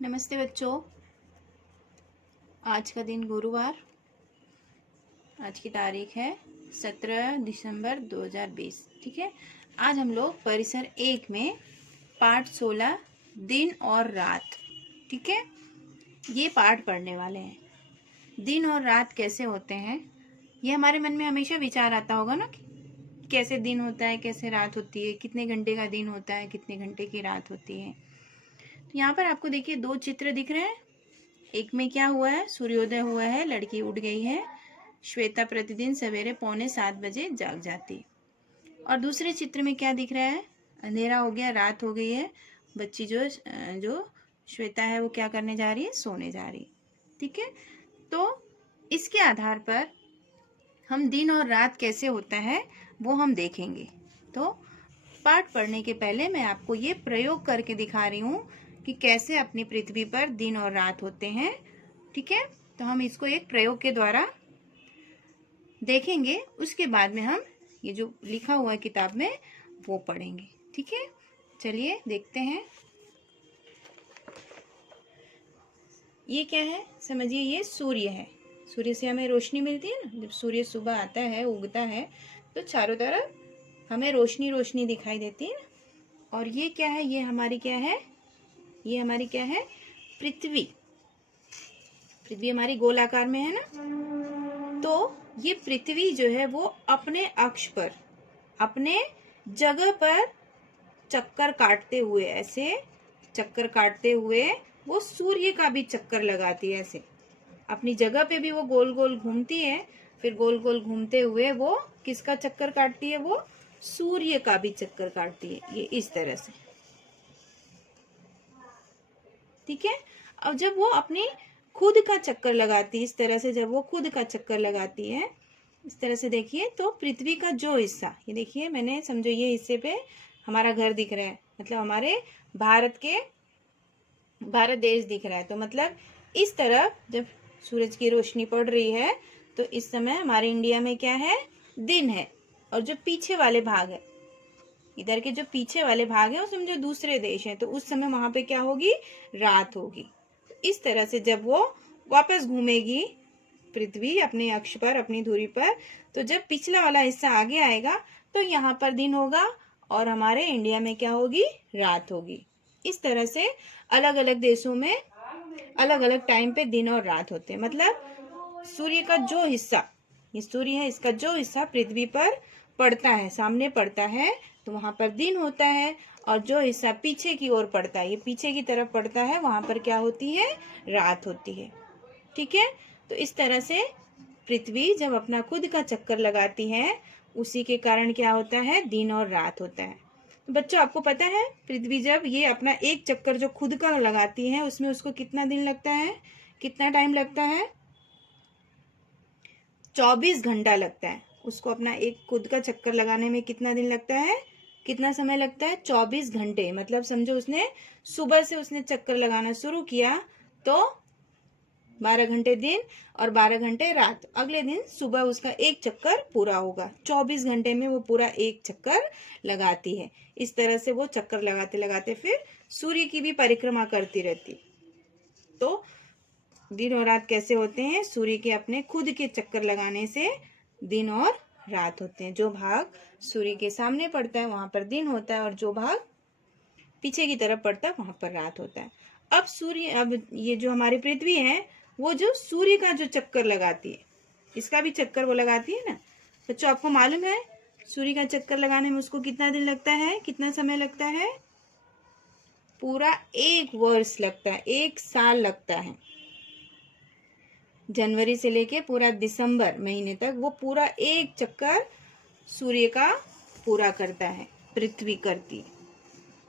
नमस्ते बच्चों। आज का दिन गुरुवार, आज की तारीख है 17 दिसंबर 2020। ठीक है, आज हम लोग परिसर 1 में पाठ 16 दिन और रात, ठीक है, ये पाठ पढ़ने वाले हैं। दिन और रात कैसे होते हैं, ये हमारे मन में हमेशा विचार आता होगा ना कि कैसे दिन होता है, कैसे रात होती है, कितने घंटे का दिन होता है, कितने घंटे की रात होती है। तो यहाँ पर आपको देखिए 2 चित्र दिख रहे हैं। एक में क्या हुआ है, सूर्योदय हुआ है, लड़की उठ गई है, श्वेता प्रतिदिन सवेरे 6:45 बजे जाग जाती। और दूसरे चित्र में क्या दिख रहा है, अंधेरा हो गया, रात हो गई है, बच्ची जो श्वेता है वो क्या करने जा रही है, सोने जा रही है। ठीक है, तो इसके आधार पर हम दिन और रात कैसे होता है वो हम देखेंगे। तो पाठ पढ़ने के पहले मैं आपको ये प्रयोग करके दिखा रही हूँ कि कैसे अपनी पृथ्वी पर दिन और रात होते हैं। ठीक है, तो हम इसको एक प्रयोग के द्वारा देखेंगे, उसके बाद में हम ये जो लिखा हुआ है किताब में वो पढ़ेंगे। ठीक है, चलिए देखते हैं। ये क्या है, समझिए, ये सूर्य है। सूर्य से हमें रोशनी मिलती है ना, जब सूर्य सुबह आता है, उगता है, तो चारों तरफ हमें रोशनी रोशनी दिखाई देती है ना। और ये क्या है, ये हमारी क्या है, ये हमारी क्या है, पृथ्वी। पृथ्वी हमारी गोलाकार में है ना। तो ये पृथ्वी जो है वो अपने अक्ष पर, अपने जगह पर चक्कर काटते हुए, ऐसे चक्कर काटते हुए वो सूर्य का भी चक्कर लगाती है। ऐसे अपनी जगह पे भी वो गोल गोल घूमती है, फिर गोल गोल घूमते हुए वो किसका चक्कर काटती है, वो सूर्य का भी चक्कर काटती है, ये इस तरह से। ठीक है, अब जब वो अपनी खुद का चक्कर लगाती है, इस तरह से जब वो खुद का चक्कर लगाती है, इस तरह से देखिए, तो पृथ्वी का जो हिस्सा, ये देखिए मैंने, समझो ये हिस्से पे हमारा घर दिख रहा है, मतलब हमारे भारत देश दिख रहा है। तो मतलब इस तरफ जब सूरज की रोशनी पड़ रही है तो इस समय हमारे इंडिया में क्या है, दिन है। और जो पीछे वाले भाग है, इधर के जो पीछे वाले भाग है, उसमें जो दूसरे देश हैं, तो उस समय वहां पे क्या होगी, रात होगी। इस तरह से जब वो वापस घूमेगी पृथ्वी अपने अक्ष पर, अपनी धुरी पर, तो जब पिछला वाला हिस्सा आगे आएगा तो यहाँ पर दिन होगा और हमारे इंडिया में क्या होगी, रात होगी। इस तरह से अलग अलग देशों में अलग अलग टाइम पे दिन और रात होते हैं। मतलब सूर्य का जो हिस्सा, ये सूर्य है, इसका जो हिस्सा पृथ्वी पर पड़ता है, सामने पड़ता है, तो वहां पर दिन होता है। और जो हिस्सा पीछे की ओर पड़ता है, ये पीछे की तरफ पड़ता है, वहां पर क्या होती है, रात होती है। ठीक है, तो इस तरह से पृथ्वी जब अपना खुद का चक्कर लगाती है, उसी के कारण क्या होता है, दिन और रात होता है। तो बच्चों आपको पता है, पृथ्वी जब ये अपना एक चक्कर जो खुद का लगाती है, उसमें उसको कितना दिन लगता है, कितना टाइम लगता है, 24 घंटा लगता है। उसको अपना एक खुद का चक्कर लगाने में कितना दिन लगता है, कितना समय लगता है, 24 घंटे। मतलब समझो उसने सुबह से उसने चक्कर लगाना शुरू किया तो 12 घंटे दिन और 12 घंटे रात। अगले दिन सुबह उसका एक चक्कर पूरा होगा। 24 घंटे में वो पूरा एक चक्कर लगाती है। इस तरह से वो चक्कर लगाते लगाते फिर सूर्य की भी परिक्रमा करती रहती। तो दिन और रात कैसे होते हैं, सूर्य के अपने खुद के चक्कर लगाने से दिन और रात होते हैं। जो भाग सूर्य के सामने पड़ता है वहां पर दिन होता है, और जो भाग पीछे की तरफ पड़ता है वहां पर रात होता है। अब ये जो हमारी पृथ्वी है, वो जो सूर्य का जो चक्कर लगाती है, इसका भी चक्कर वो लगाती है ना। बच्चों आपको मालूम है सूर्य का चक्कर लगाने में उसको कितना दिन लगता है, कितना समय लगता है, पूरा 1 वर्ष लगता है, 1 साल लगता है। जनवरी से लेके पूरा दिसंबर महीने तक वो पूरा एक चक्कर सूर्य का पूरा करता है, पृथ्वी करती।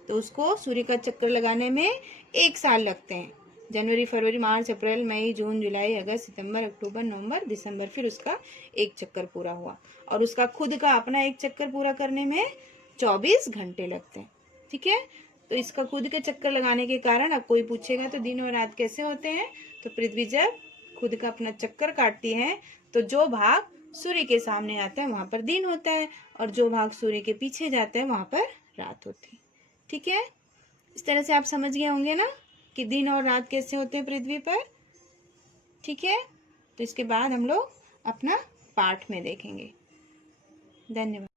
तो उसको सूर्य का चक्कर लगाने में 1 साल लगते हैं। जनवरी, फरवरी, मार्च, अप्रैल, मई, जून, जुलाई, अगस्त, सितंबर, अक्टूबर, नवंबर, दिसंबर, फिर उसका एक चक्कर पूरा हुआ। और उसका खुद का अपना एक चक्कर पूरा करने में 24 घंटे लगते हैं। ठीक है, तो इसका खुद के चक्कर लगाने के कारण, अब कोई पूछेगा तो दिन और रात कैसे होते हैं, तो पृथ्वी जब खुद का अपना चक्कर काटती है तो जो भाग सूर्य के सामने आता है वहां पर दिन होता है, और जो भाग सूर्य के पीछे जाता है वहां पर रात होती है। ठीक है, इस तरह से आप समझ गए होंगे ना कि दिन और रात कैसे होते हैं पृथ्वी पर। ठीक है, तो इसके बाद हम लोग अपना पाठ में देखेंगे। धन्यवाद।